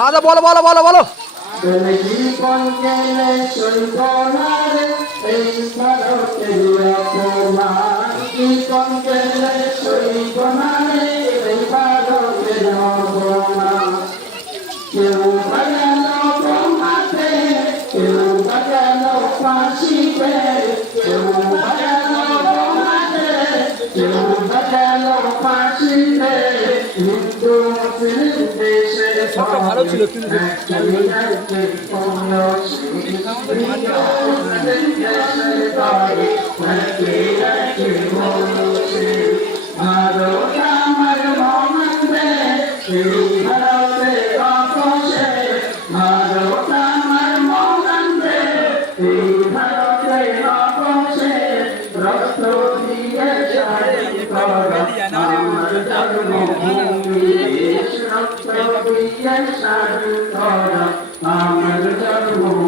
আচ্ছা বলো বলো বলো বলো জীবন গেলে সৈবনারে এই ভারতের অপমান জীবন গেলে সৈবনারে এই ভারতের অপমান কেউ বাজানো বোমাতে কেউ বাজানো ফাঁসিতে কেউ বাজানো বোমাতে কেউ বাজানো ফাঁসিতে হিন্দু মুসলিম দেশে ভালো ছিল কিন্তু ভারত আমার মহানবে ভারতে অপসে ভারত আমার মহানবে ভারতে অপসে রক্ত দিয়ে স্বাধীন কর আমার জন্মভূমি রক্ত দিয়ে স্বাধীন কর আমার জন্ম